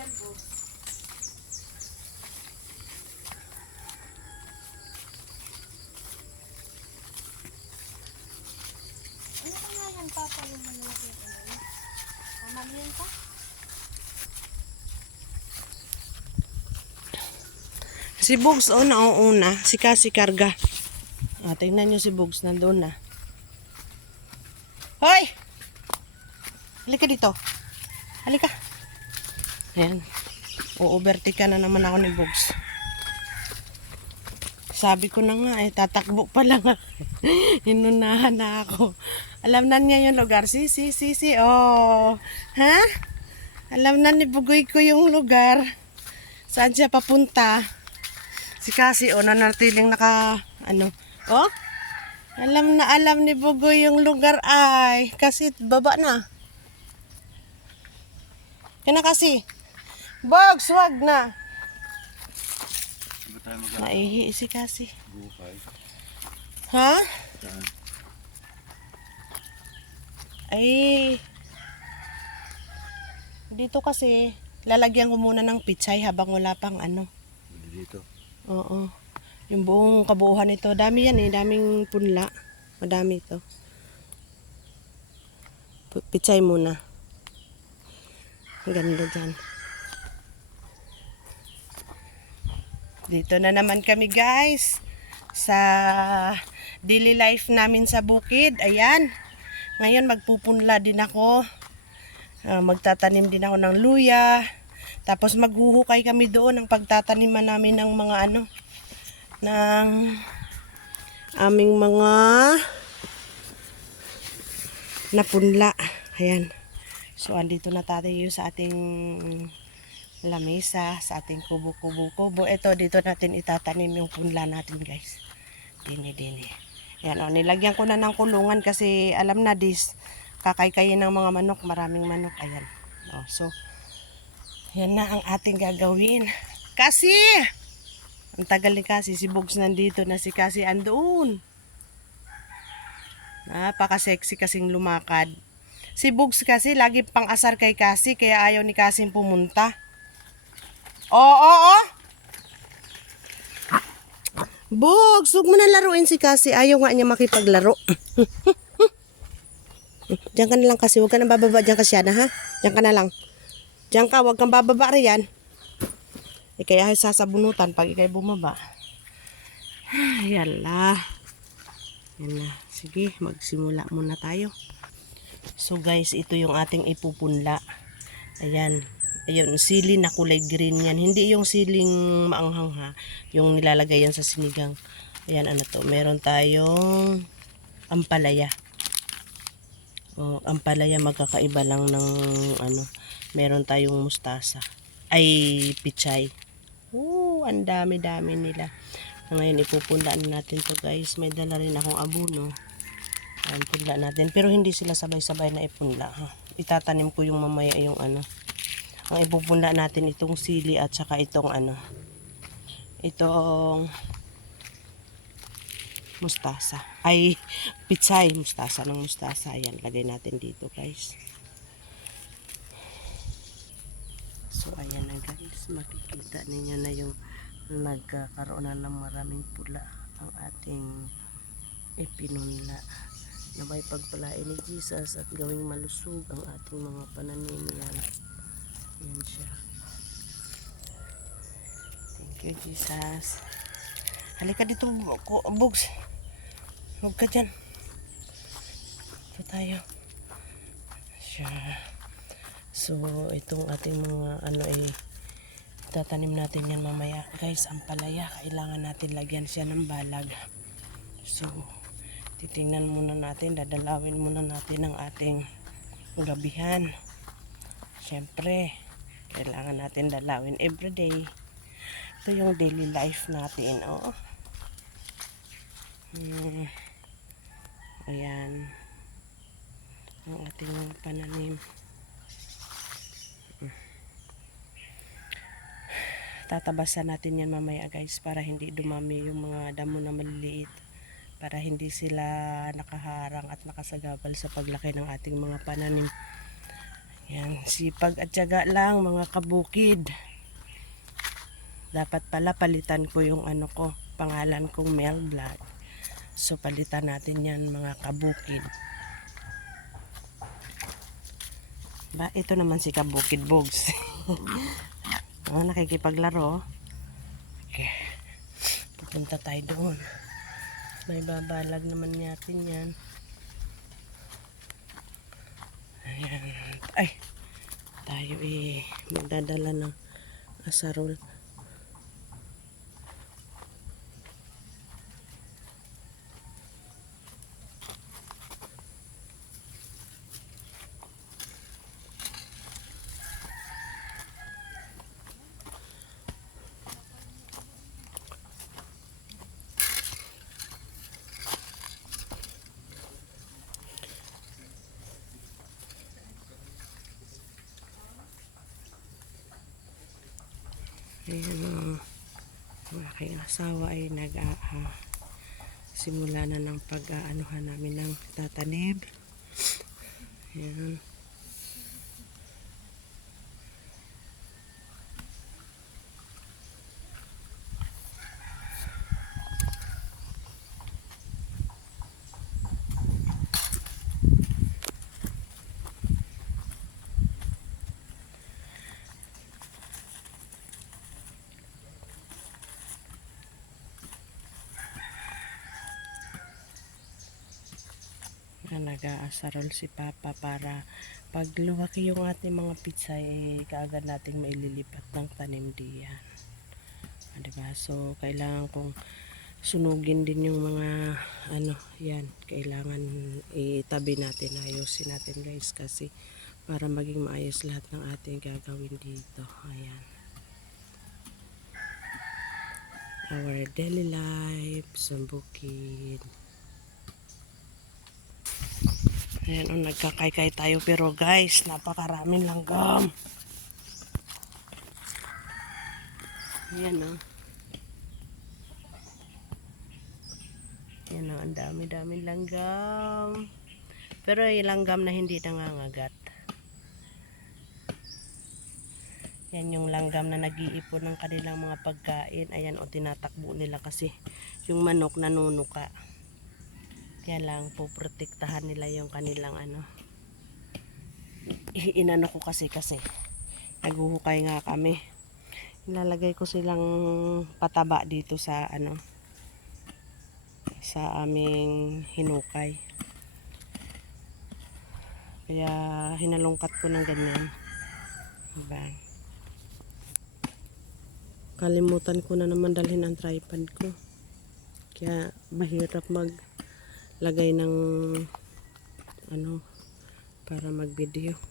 dyan po. Ano pa nga yan, Papa? Yung malaki ko na yun. Tama na yun pa? Si Bugs, nauuna. Si Kasi karga. Tingnan nyo si Bugs, nandun na. Hoy! Halika dito. Halika. Ayan. O-overtake na naman ako ni Bugs. Sabi ko na nga, tatakbo pa lang. Inunahan na ako. Alam na niya yung lugar. Si. Oh. Ha? Alam na ni Bugoy ko yung lugar. Saan siya papunta? Si Kasi, nanatiling oh? Alam ni Bugoy yung lugar ay. Kasi, baba na. Yan na kasi. Bugs, wag na. Naihi si Kasi. Ha? Ay. Dito kasi, lalagyan ko muna ng pitsay habang wala pang Dito. Oo. Yung buong kabuuhan nito. Dami yan daming punla. Madami ito. Pitsay muna. Ang ganda dyan. Dito na naman kami guys. Sa daily life namin sa bukid. Ayan. Ngayon magpupunla din ako. Magtatanim din ako ng luya. Tapos maghuhukay kami doon ng pagtataniman namin ng mga ng aming mga napunla. Ayan. So, andito na tayo sa ating lamesa, sa ating kubo. Ito, dito natin itatanim yung punla natin, guys. Dini. Ayan, nilagyan ko na ng kulungan kasi alam na kakaykayin ng mga manok. Maraming manok. Ayan. So, yan na ang ating gagawin. Kasi! Ang tagal ni Kasi. Si Bugs nandito na, si Kasi andoon. Napaka-sexy kasing lumakad. Si Bugs kasi lagi pang asar kay Kasi kaya ayaw ni Kasi pumunta. Oo. Bugs, huwag mo na laruin si Kasi. Ayaw nga niya makipaglaro. Diyan ka na lang kasi. Huwag ka na bababa dyan kasi ha. Diyan ka na lang. Diyan ka, huwag kang bababa riyan. Kaya sasabunutan pag ikay bumaba. Yala. Yan na. Sige, magsimula muna tayo. So guys, ito yung ating ipupunla. Ayan. Ayun, sili na kulay green yan. Hindi yung siling maanghang ha. Yung nilalagay yan sa sinigang. Ayan, meron tayong ampalaya. Ampalaya magkakaiba lang ng meron tayong mustasa. Ay, pichay. Ang dami-dami nila. Ngayon, ipupunlaan natin to guys. May dala rin akong abono. Ayan, punla natin. Pero hindi sila sabay-sabay na ipunla. Ha? Itatanim ko yung mamaya yung Ang ipupunla natin itong sili at saka itong itong mustasa. Ay, pitsay. Mustasa ng mustasa. Ayan, lagay natin dito guys. So, ayan na guys. Makikita ninyo na yung nagkakaroon na ng maraming pula ang ating ipinunla. Nabay pagpalain ni Jesus at gawing malusog ang ating mga pananim. Yan siya. Thank you, Jesus. Halika dito, Bugs. Huwag ka dyan. Ito tayo. Siya. So, itong ating mga tatanim natin yan mamaya. Guys, ang palaya, kailangan natin lagyan siya ng balag. So, titingnan muna natin, dadalawin muna natin ang ating gabihan. Siyempre, kailangan natin dalawin everyday. Ito yung daily life natin, Ayan. Ang ating pananim. Tatabasan natin yan mamaya guys para hindi dumami yung mga damo na maliliit. Para hindi sila nakaharang at nakasagabal sa paglaki ng ating mga pananim. Yan, sipag at tiyaga lang mga kabukid. Dapat pala palitan ko yung ano ko, pangalan kong Mel Vlog. So palitan natin yan mga kabukid. Ba, ito naman si Kabukid Bugs. Oh, nakikipaglaro. Okay. Pupunta tayo doon. May babalag naman natin yan. Ayan. Ay! Tayo magdadala ng asarol. Ayan, ang aking asawa ay simula na ng pag-aanuhan namin ng tatanib. Ayan. Nag-aasarol si Papa para pag lumaki yung ating mga pizza kaagad nating maililipat ng tanim diyan. Diba? So kailangan kong sunugin din yung mga yan, kailangan itabi natin, ayusin natin guys, kasi para maging maayos lahat ng ating gagawin dito. Ayan, our daily life sa bukid. Ayan, nagkakaykay tayo pero guys, napakaraming langgam. Ayan Ayan ang dami-daming langgam. Pero yung langgam na hindi nangangagat. Yan yung langgam na nag-iipon ng kanilang mga pagkain. Ayan tinatakbo nila kasi yung manok nanunuka. Kaya lang poprotektahan nila yung kanilang inano ko kasi naghuhukay nga kami. Ilalagay ko silang pataba dito sa sa aming hinukay. Kaya hinalungkat ko ng ganyan. Diba? Kalimutan ko na naman dalhin ang tripod ko. Kaya mahirap maglagay ng para mag-video.